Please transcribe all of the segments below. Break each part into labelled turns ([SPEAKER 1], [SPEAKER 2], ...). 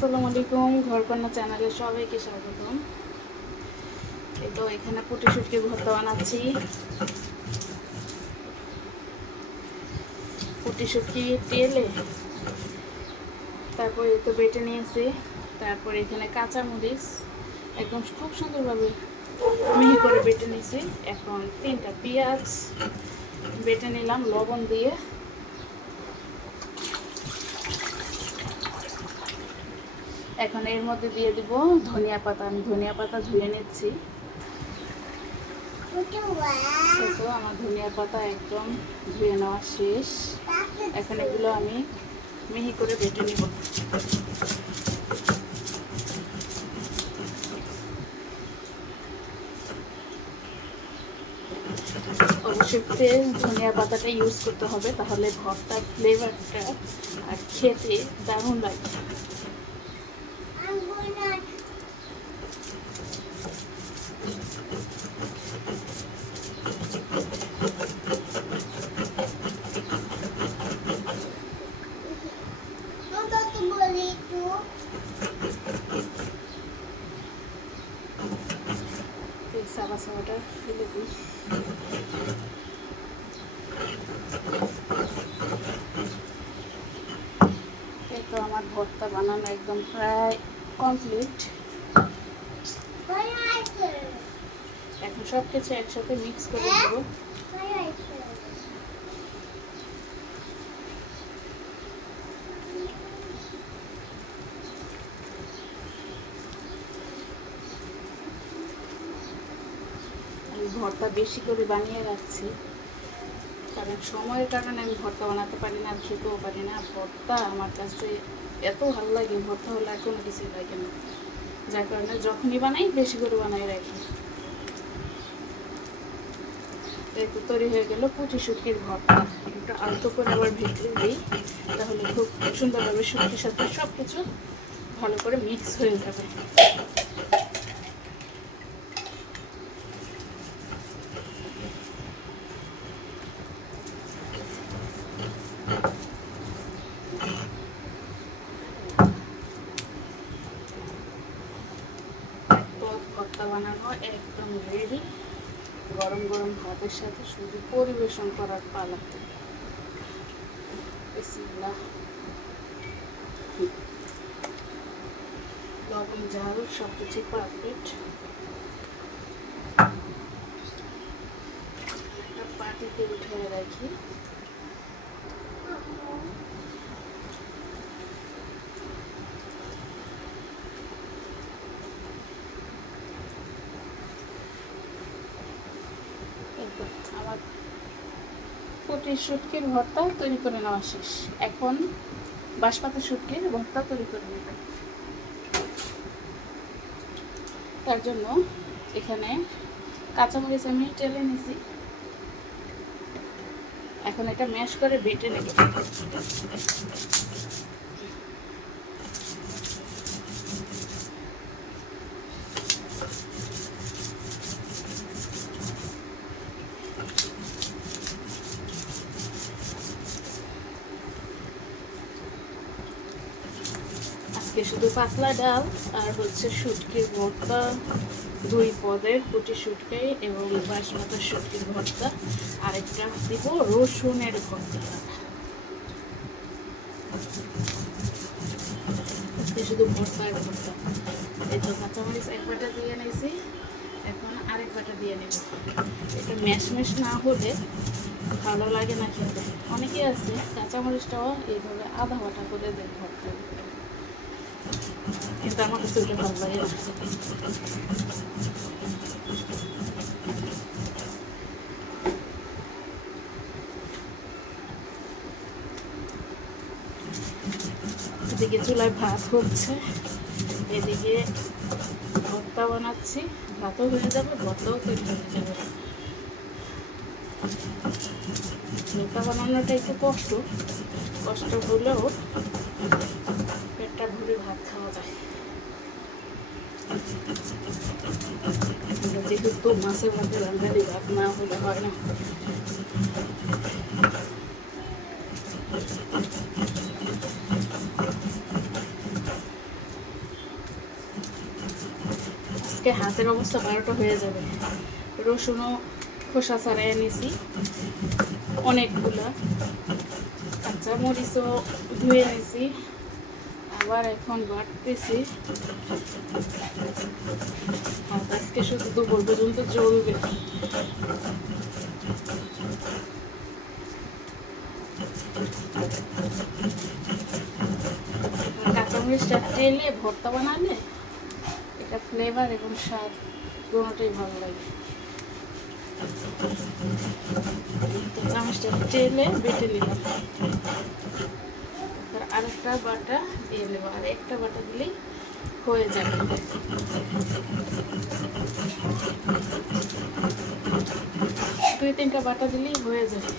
[SPEAKER 1] আসসালামু আলাইকুম, ঘরকন্যা চ্যানেলে সবাইকে স্বাগতম। এই তো এখানে পুটি শুটকি ভর্তা বানাচ্ছি পুটি শুটকি তেলে তারপর তো বেটে নিয়েছি। তারপর এখানে কাঁচা মরিচ একদম খুব সুন্দরভাবে মিহি করে বেটে নিয়েছি। এখন তিনটা পেঁয়াজ বেটে নিলাম, লবণ দিয়ে। এখন এর মধ্যে দিয়ে দিব ধনিয়া পাতা। আমি ধনিয়া পাতা ধুয়ে নিচ্ছি। তো আমার ধনিয়া পাতা একদম ধুয়ে নেওয়া শেষ। এখন এগুলো আমি মিহি করে বেটে নিব। ধনিয়া পাতাটা ইউজ করতে হবে, তাহলে ভর্তার ফ্লেভারটা আর খেতে দারুণ লাগে এই সাবা সাবাটা ফেলে দিই এই তো আমার ভর্তা বানানো একদম প্রায় কমপ্লিট এখন সব কিছু একসাথে মিক্স করে দেবো ভর্তা বেশি করে বানিয়ে রাখছি। কারণ সময়ের কারণে আমি ভর্তা বানাতে পারি না খেতেও পারি না। ভর্তা আমার কাছে এত ভালো লাগে ভর্তা হলে কোনো কিছুই লাগে না। যার কারণে যখনই বানাই, বেশি করে বানাই রাখি। একটু তৈরি হয়ে গেল কুচি শুটকির ভর্তা। একটু আলতো করে আবার ভেতরে দিই তাহলে খুব সুন্দরভাবে শুটকির সাথে সব কিছু ভালো করে মিক্স হয়ে যাবে পদ ভর্তা বানানো একদম রেডি গরম গরম ভাতের সাথে শুধু পরিবেশন করার পালা বিসমিল্লাহ। লবণ, ঝাল সব কিছু পারফেক্ট পাটিতে উঠে রাখি এই তো আমার পুটির শুটকির ভর্তা তৈরি করে নেওয়া শেষ। এখন বাঁশপাতা শুটকির ভর্তা তৈরি করে নেব। তার জন্য এখানে কাঁচামরিচ আমি টেলে নিছি। এখন এটা ম্যাশ করে বেটে নেব। আজকে শুধু পাতলা ডাল আর হচ্ছে শুটকির ভর্তা। দুই পদের কুটি শুটকি এবং বাঁশপাতা শুটকির ভর্তা। আর একটা দিব রসুনের ভর্তা আজকে শুধু ভর্তা আর ভর্তা এই তো কাঁচামরিচ এক বাটা দিয়ে নিয়েছি। এখন আরেক বাটা দিয়ে নেব। এটা ম্যাশ না হলে ভালো লাগে না খেতে। অনেকে আছে কাঁচামরিচটাও এইভাবে আধা বাটা করে দেয় ভর্তা কিন্তু আমার কাছে ওটা ভালো লাগে এদিকে চুলায় ভাত হচ্ছে, এদিকে ভর্তা বানাচ্ছি, ভাতও হয়ে যাবে, ভর্তাও তৈরি হয়ে যাবে। ভর্তা বানানোটা একটু কষ্ট কষ্ট হলেও পেটটা ভরে ভাত খাওয়া যায়। মাছে ভাতে না হলে হয় না আজকে হাতের অবস্থা বারোটা হয়ে যাবে। রসুনও খোসা ছাড়াই নিছি অনেকগুলা। কাঁচা মরিচও ধুয়ে নিছি। আবার এখন বাটতেছি হাত আজকে শুধু দুপুর পর্যন্ত জ্বলবে কাঁচামরিচটা তেলে ভর্তা বানালে এটা ফ্লেভার এবং স্বাদ দুটোই ভালো লাগে। চামচটা তেলে বেটে নিলাম। আরেকটা বাটা দিয়ে নেব। আর একটা বাটা দিলেই হয়ে যাবে। দুই তিনটা বাটা দিলেই হয়ে যাবে।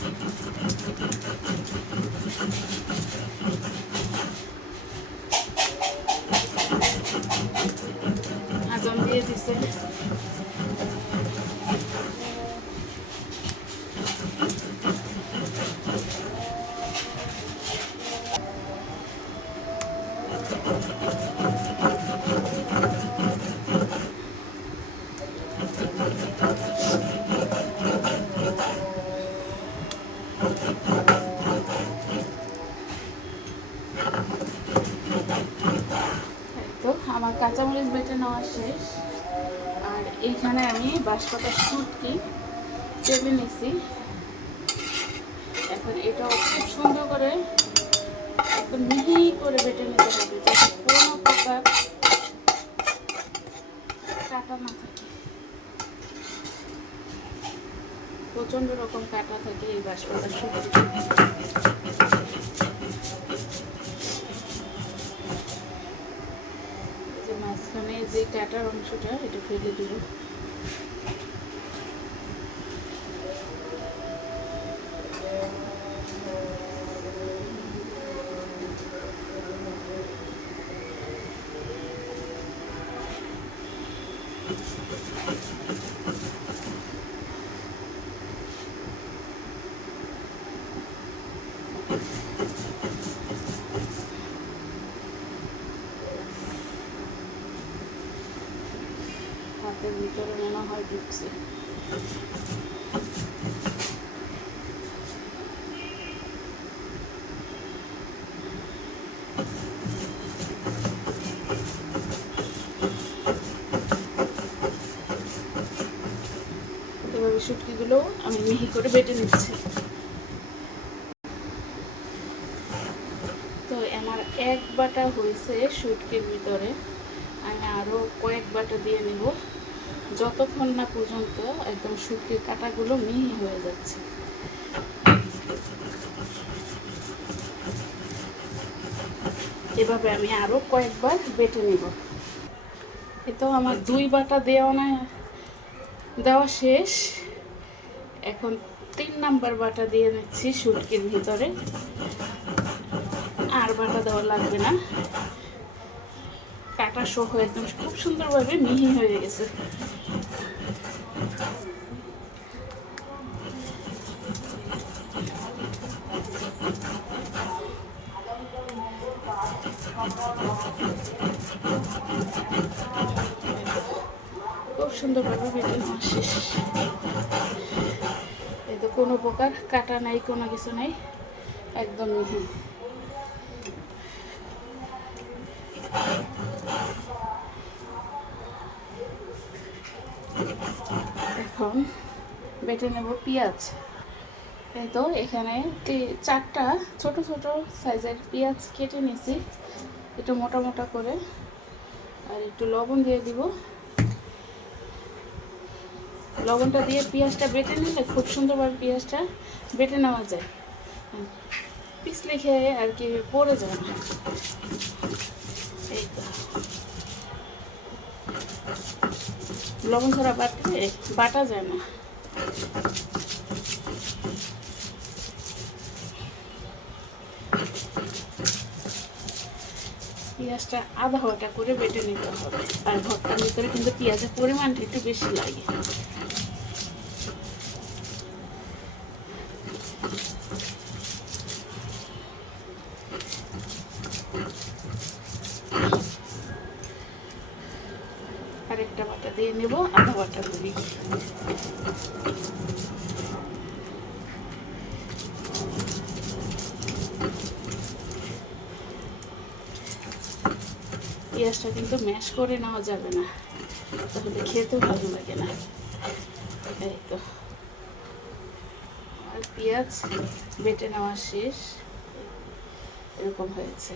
[SPEAKER 1] আজম দিয়ে দিছে। নেওয়া শেষ। আর এইখানে আমি বাঁশপাতার শুটকি চেপে নিছি এখন এটাও খুব সুন্দর করে একদম মিহি করে বেটে নিতে হবে, যাতে কোনো প্রকার কাটা না থাকে। প্রচণ্ড রকম কাটা থাকে এই বাঁশপাতার শুটকি এই যে মাঝখানে যে কাটার অংশটা এটা ফেলে দিব হাতের ভিতরে মনে হয় ঢুকছে এভাবে শুটকিগুলো আমি মিহি করে বেটে নিচ্ছি। তো আমার এক বাটা হয়েছে শুটকির ভিতরে। আমি আরও কয়েক বাটা দিয়ে নেব। যতক্ষণ না পর্যন্ত একদম শুটকির কাটাগুলো মিহি হয়ে যাচ্ছে। এভাবে আমি আরও কয়েকবার বেটে নেব। এ তো আমার দুই বাটা দেওয়া না দেওয়া শেষ। এখন তিন নাম্বার বাটা দিয়ে নিচ্ছি শুটকির ভিতরে। আর বাটা দেওয়া লাগবে না। কাটা সহ একদম খুব সুন্দরভাবে মিহি হয়ে গেছে। প্রকার কাটা নাই, কোনো কিছু নাই, একদম মিহি। এখন বেটে নেব পেঁয়াজ। এই তো এখানে চারটা ছোট ছোট সাইজের পেঁয়াজ কেটে নিয়েছি একটু মোটা মোটা করে, আর একটু লবণ দিয়ে দিব। লবণটা দিয়ে পেঁয়াজটা বেটে নিলে খুব সুন্দরভাবে পেঁয়াজটা বেটে নেওয়া যায়। পিছলে খেয়ে আর কি পড়ে যায়। না এই লবণ ছাড়া বাটলে বাটা যায় না। পেঁয়াজটা আধা ঘণ্টা করে বেটে নিতে হবে। আর ভর্তার ভিতরে কিন্তু পেঁয়াজের পরিমাণটা একটু বেশি লাগে। আরেকটা বাটা দিয়ে নেব, আধা বাটা পেঁয়াজটা কিন্তু ম্যাশ করে নেওয়া যাবে না। তাহলে খেতেও ভালো লাগে না। এই তো। আর পেঁয়াজ বেটে নেওয়া শেষ। এরকম হয়েছে।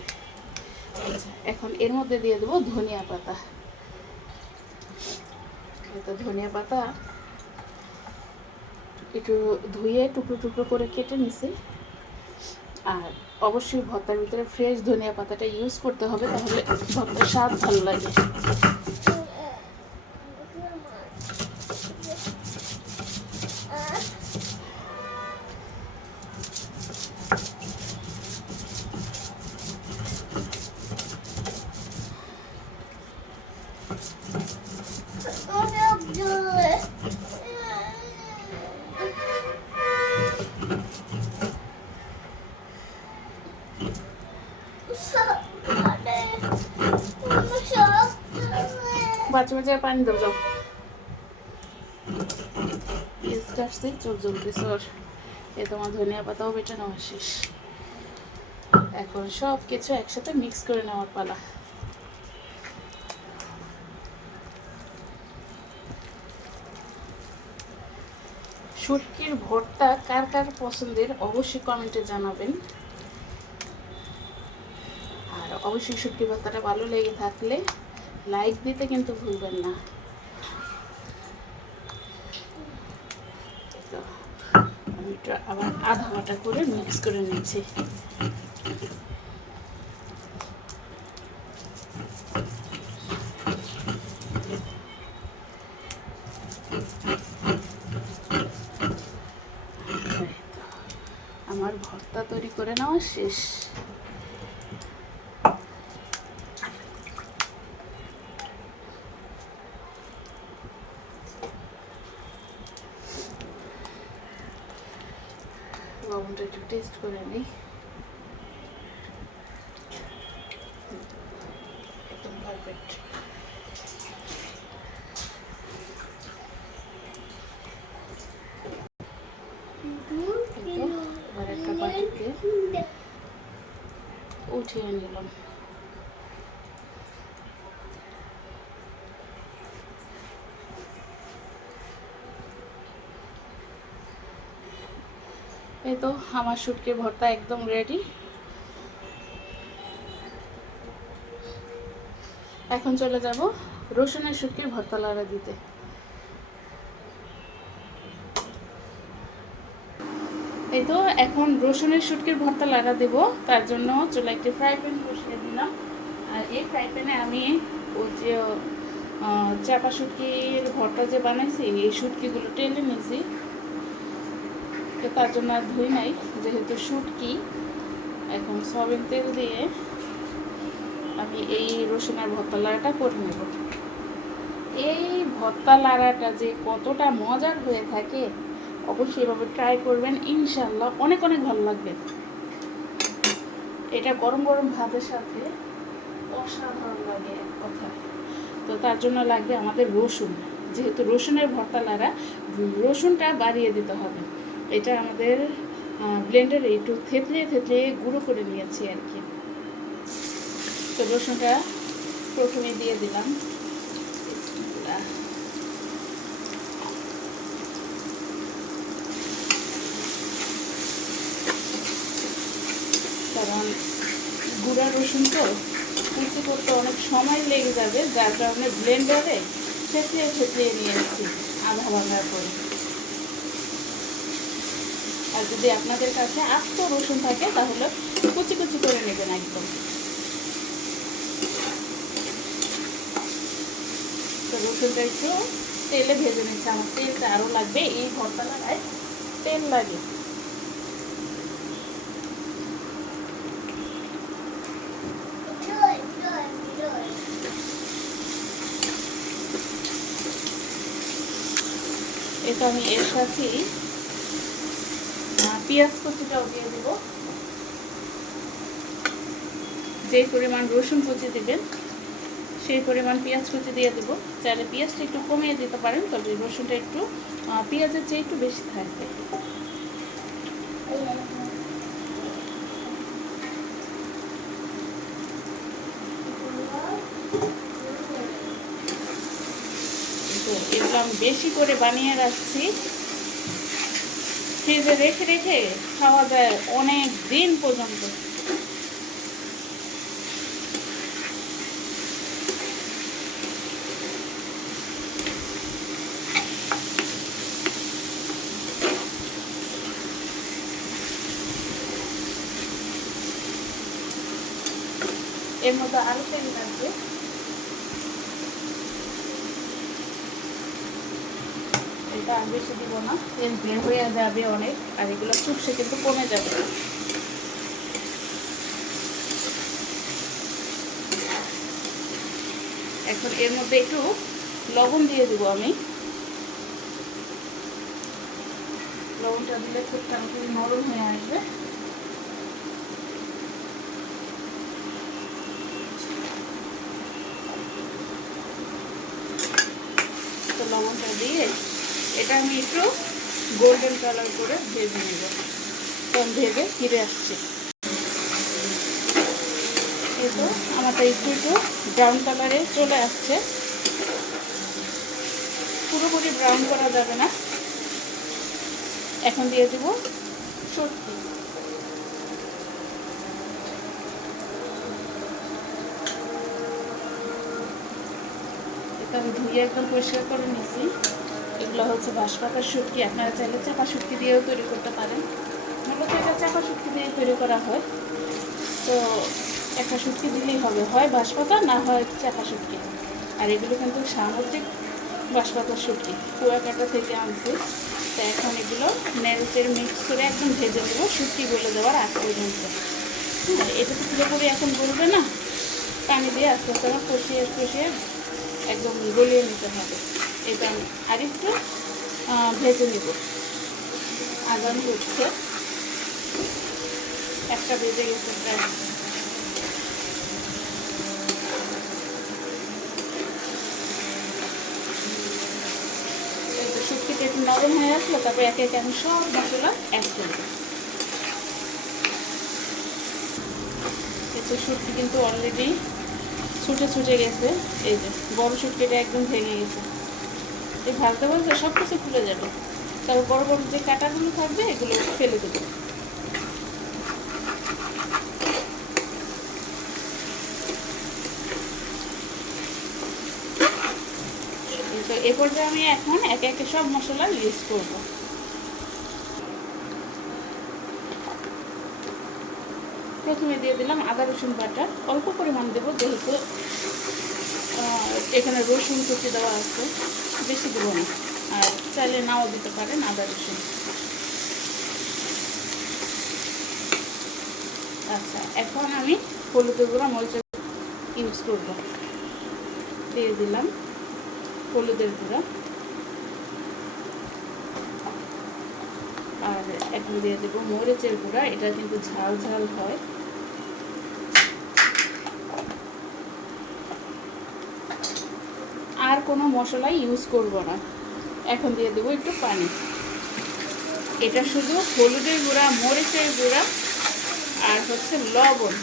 [SPEAKER 1] আচ্ছা এখন এর মধ্যে দিয়ে দেবো ধনিয়া পাতা। তো ধনিয়া পাতা একটু ধুয়ে টুকরো টুকরো করে কেটে নিছি। আর অবশ্যই ভর্তার ভিতরে ফ্রেশ ধনিয়া পাতাটা ইউজ করতে হবে, তাহলে ভর্তার স্বাদ ভালো লাগে বাচ্চা পানি দাও যাও। আসছে চোখ জ্বলতেছে ওর। এ তোমার ধনিয়া পাতাও বেটে নেওয়া শেষ। এখন সব কিছু একসাথে মিক্স করে নেওয়ার পালা। শুটকির ভর্তা কার কার পছন্দের অবশ্যই কমেন্টে জানাবেন। আর অবশ্যই শুটকি ভর্তাটা ভালো লেগে থাকলে লাইক দিতে কিন্তু ভুলবেন না। আবার আধা বাটা করে মিক্স করে নিচ্ছি। আমার ভর্তা তৈরি করে নেওয়া শেষ লবণটা একটু টেস্ট করে নিই। একদম পারফেক্ট এবার একটা বাটিতে উঠিয়ে নিলাম। এই তো, আমার শুটকির ভর্তা একদম রেডি এখন চলে যাব রসুনের শুটকির ভর্তা লাড়া দিতে। এই তো, এখন রসুনের শুটকির ভর্তা লাগা দেব। তার জন্য চলে একটি ফ্রাই প্যান বসিয়ে দিলাম। আর এই ফ্রাই প্যানে আমি ওই যে চাপা শুটকির ভর্তা যে বানাইছি, এই শুটকিগুলো টেলে নিয়েছি তো তার জন্য আর ধুই নাই, যেহেতু শুটকি, এখন সয়াবিন তেল দিয়ে আমি এই রসুনের ভর্তা লাড়াটা করে নেব। এই ভর্তা লাড়াটা যে কতটা মজার হয়ে থাকে, অবশ্যই এভাবে ট্রাই করবেন ইনশাল্লাহ অনেক অনেক ভালো লাগবে। এটা গরম গরম ভাতের সাথে অসাধারণ লাগে এক কথা তো তার জন্য লাগবে আমাদের রসুন, যেহেতু রসুনের ভর্তা লাড়া, রসুনটা বাড়িয়ে দিতে হবে। এটা আমাদের ব্লেন্ডারে একটু থেতলিয়ে থেতলিয়ে গুঁড়ো করে নিয়েছি আর কি। তো রসুনটা প্রথমে দিয়ে দিলাম। কারণ গুঁড়া রসুন তো কুচি করতে অনেক সময় লেগে যাবে, যার কারণে ব্লেন্ডারে থেতলিয়ে থেতলিয়ে নিয়েছি আধা ভাঙার পরে। আর যদি আপনাদের কাছে আস্ত রসুন থাকে, তাহলে কুচি কুচি করে নেবেন একদম। রসুনটা একটু তেলে ভেজে নিচ্ছে। আমার তেলটা আরও লাগবে, এই ভর্তা লাগায় তেল লাগে। এটা আমি এর সাথেই পেঁয়াজ কুচিটাও দিয়ে দেবো। যে পরিমাণ রসুন কুচি দেবেন, সেই পরিমাণ পেঁয়াজ কুচি দিয়ে দেবো। চাইলে পেঁয়াজটা একটু কমিয়ে দিতে পারেন, তবে রসুনটা একটু পেঁয়াজের চেয়ে একটু বেশি থাকবে। এগুলো আমি বেশি করে বানিয়ে রাখছি। ফ্রিজে রেখে রেখে খাওয়া যায় অনেক দিন পর্যন্ত। এর মধ্যে আরও তেল লাগবে এটা আর বেশি দিব না। তেল বের হয়ে যাবে অনেক, আর এগুলো চুপসে কিন্তু কমে যাবে। এখন এর মধ্যে একটু লবণ দিয়ে দিব আমি। লবণটা দিলে খুব তাড়াতাড়ি নরম হয়ে আসবে। লবণটা দিয়ে এটা আমি একটু গোল্ডেন কালার করে ভেজে নেব। কম ভেবে ফিরে আসছে। এই তো আমারটা একটু একটু ব্রাউন কালারে চলে আসছে। পুরোপুরি ব্রাউন করা যাবে না। এখন দিয়ে দেবো সত্যি আমি ধুয়ে একদম পরিষ্কার করে নিয়েছি। এগুলো হচ্ছে বাঁশপাতার শুটকি। আপনারা চাইলে চাপা শুটকি দিয়েও তৈরি করতে পারেন। মূলত এটা চাপা শুটকি দিয়ে তৈরি করা হয়। তো একটা শুটকি দিলেই হবে। হয় বাঁশপাতা, না হয় চাপা শুটকি। আর এগুলো কিন্তু সামুদ্রিক বাঁশপাতার শুটকি। কুয়াকাটা থেকে আনছি। তো এখন এগুলো নেড়েচেড়ে মিক্স করে একদম ভেজে নেব। শুটকি গলে দেওয়ার আগ পর্যন্ত। এটা তো পুরোপুরি এখন গলবে না। পানি দিয়ে আস্তে আস্তে আমার কষিয়ে কষিয়ে একদম গলিয়ে নিতে হবে। এটা আরেকটু ভেজে নেব। আগান হচ্ছে একটা বেজে গেছে প্রায়। এই একটু নরম হয়ে আসলো, তারপরে একে একে আমি সব মশলা অ্যাড করব তো শুটকি কিন্তু অলরেডি ছুটে ছুটে গেছে, এই যে বড় শুটকিটা একদম ভেঙে গেছে। এই ভাজতে ভাজতে সব কিছু খুলে যাবে। তারপর বড় বড় যে কাঁটাগুলো থাকবে, এগুলো ফেলে দেবো। তো এ পর্যায়ে আমি এখন একে একে সব মশলা ইউজ করব। প্রথমে দিয়ে দিলাম আদা রসুন বাটা। অল্প পরিমাণ দেবো, যেহেতু এখানে রসুন কুচি দেওয়া আছে, বেশি দেবো না। আর চাইলে নাও দিতে পারেন আদা রসুন। আচ্ছা এখন আমি হলুদের গুঁড়া, মরিচের ইউজ করব। দিয়ে দিলাম হলুদের গুঁড়া। আর এখন দিয়ে দেবো মরিচের গুঁড়া, এটা কিন্তু ঝাল ঝাল হয় আর কোনো মশলা ইউজ করব না। এখন দিয়ে দেবো একটু পানি। এটা শুধু হলুদের গুঁড়া, মরিচের গুঁড়া আর হচ্ছে লবণ।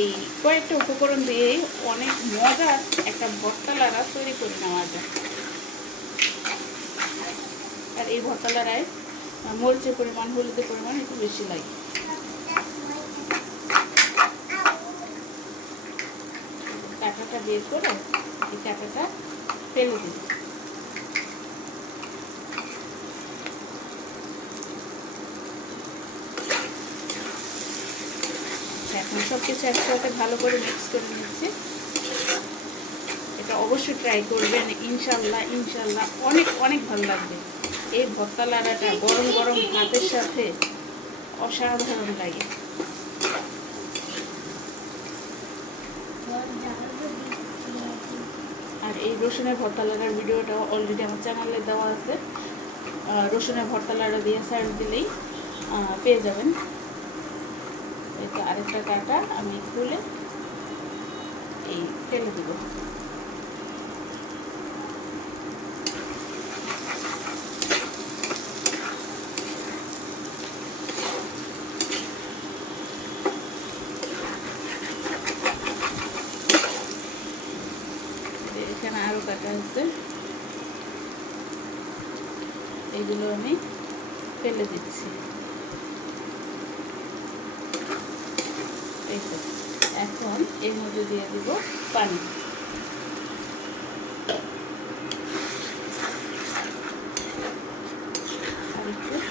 [SPEAKER 1] এই কয়েকটা উপকরণ দিয়েই অনেক মজার একটা ভর্তা লাড়া তৈরি করে নেওয়া যায়। আর এই ভর্তা লাড়ায় মরিচের পরিমাণ, হলুদের পরিমাণ একটু বেশি লাগে। বের করে এই কাঁটাটা ফেলে আচ্ছা, এখন সব কিছু একসাথে ভালো করে মিক্স করে নিচ্ছি। এটা অবশ্যই ট্রাই করবেন ইনশাল্লাহ ইনশাল্লাহ অনেক অনেক ভালো লাগবে। এই ভর্তা লাড়াটা গরম গরম ভাতের সাথে অসাধারণ লাগে আর এই রসুনের ভর্তা লাগার ভিডিওটা অলরেডি আমার চ্যানেলে দেওয়া আছে। রসুনের ভর্তা লাগা দিয়ে সার্চ দিলেই পেয়ে যাবেন। এটা আরেকটা কাটা আমি খুলে এই ফেলে দেবো এখানে আরও কাটা আছে এগুলো আমি ফেলে এখন এর মধ্যে দিয়ে দিব পানি।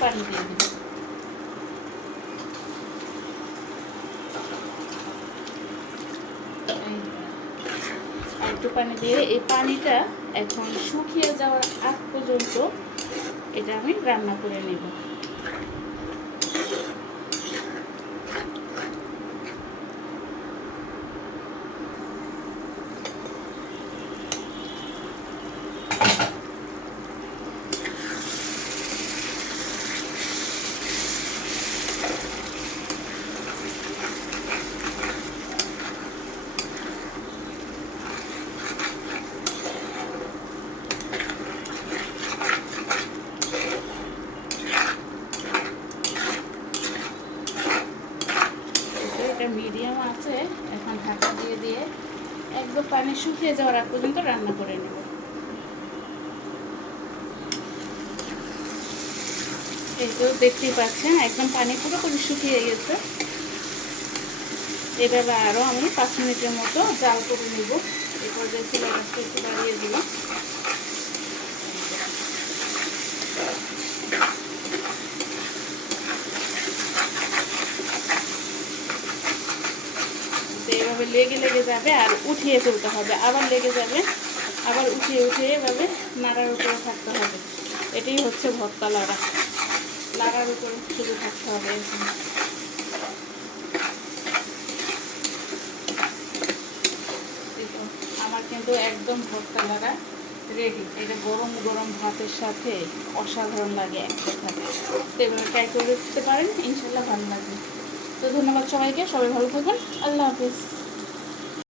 [SPEAKER 1] পানি দিয়ে দিব। একটু পানি দিয়ে এই পানিটা এখন শুকিয়ে যাওয়ার আগ পর্যন্ত এটা আমি রান্না করে নেব তো এটা মিডিয়াম আছে এখন ঢাকা দিয়ে দিয়ে একদম শুকিয়ে যাওয়ার আগ পর্যন্ত রান্না করে নেব। এই তো দেখতেই পাচ্ছেন, একদম পানি পুরোপুরি শুকিয়ে গেছে। এভাবে আরও আমি পাঁচ মিনিটের মতো জাল করে নেব। এরপর যে চুলাটা একটু বাড়িয়ে দিলাম তো এভাবে লেগে যাবে আর উঠিয়ে ফেলতে হবে। আবার লেগে যাবে, আবার উঠিয়ে উঠিয়ে এভাবে নাড়ার উপরে থাকতে হবে। এটাই হচ্ছে ভর্তা লাড়া। লাড়ার উপরে শুধু থাকতে হবে আমার কিন্তু একদম ভর্তা লাড়া রেডি এটা গরম গরম ভাতের সাথে অসাধারণ লাগে এক কথা তো এভাবে ট্রাই করে দেখতে পারেন ইনশাল্লাহ ভালো লাগবে। তো ধন্যবাদ সবাইকে, সবাই ভালো থাকুন। আল্লাহ হাফিজ।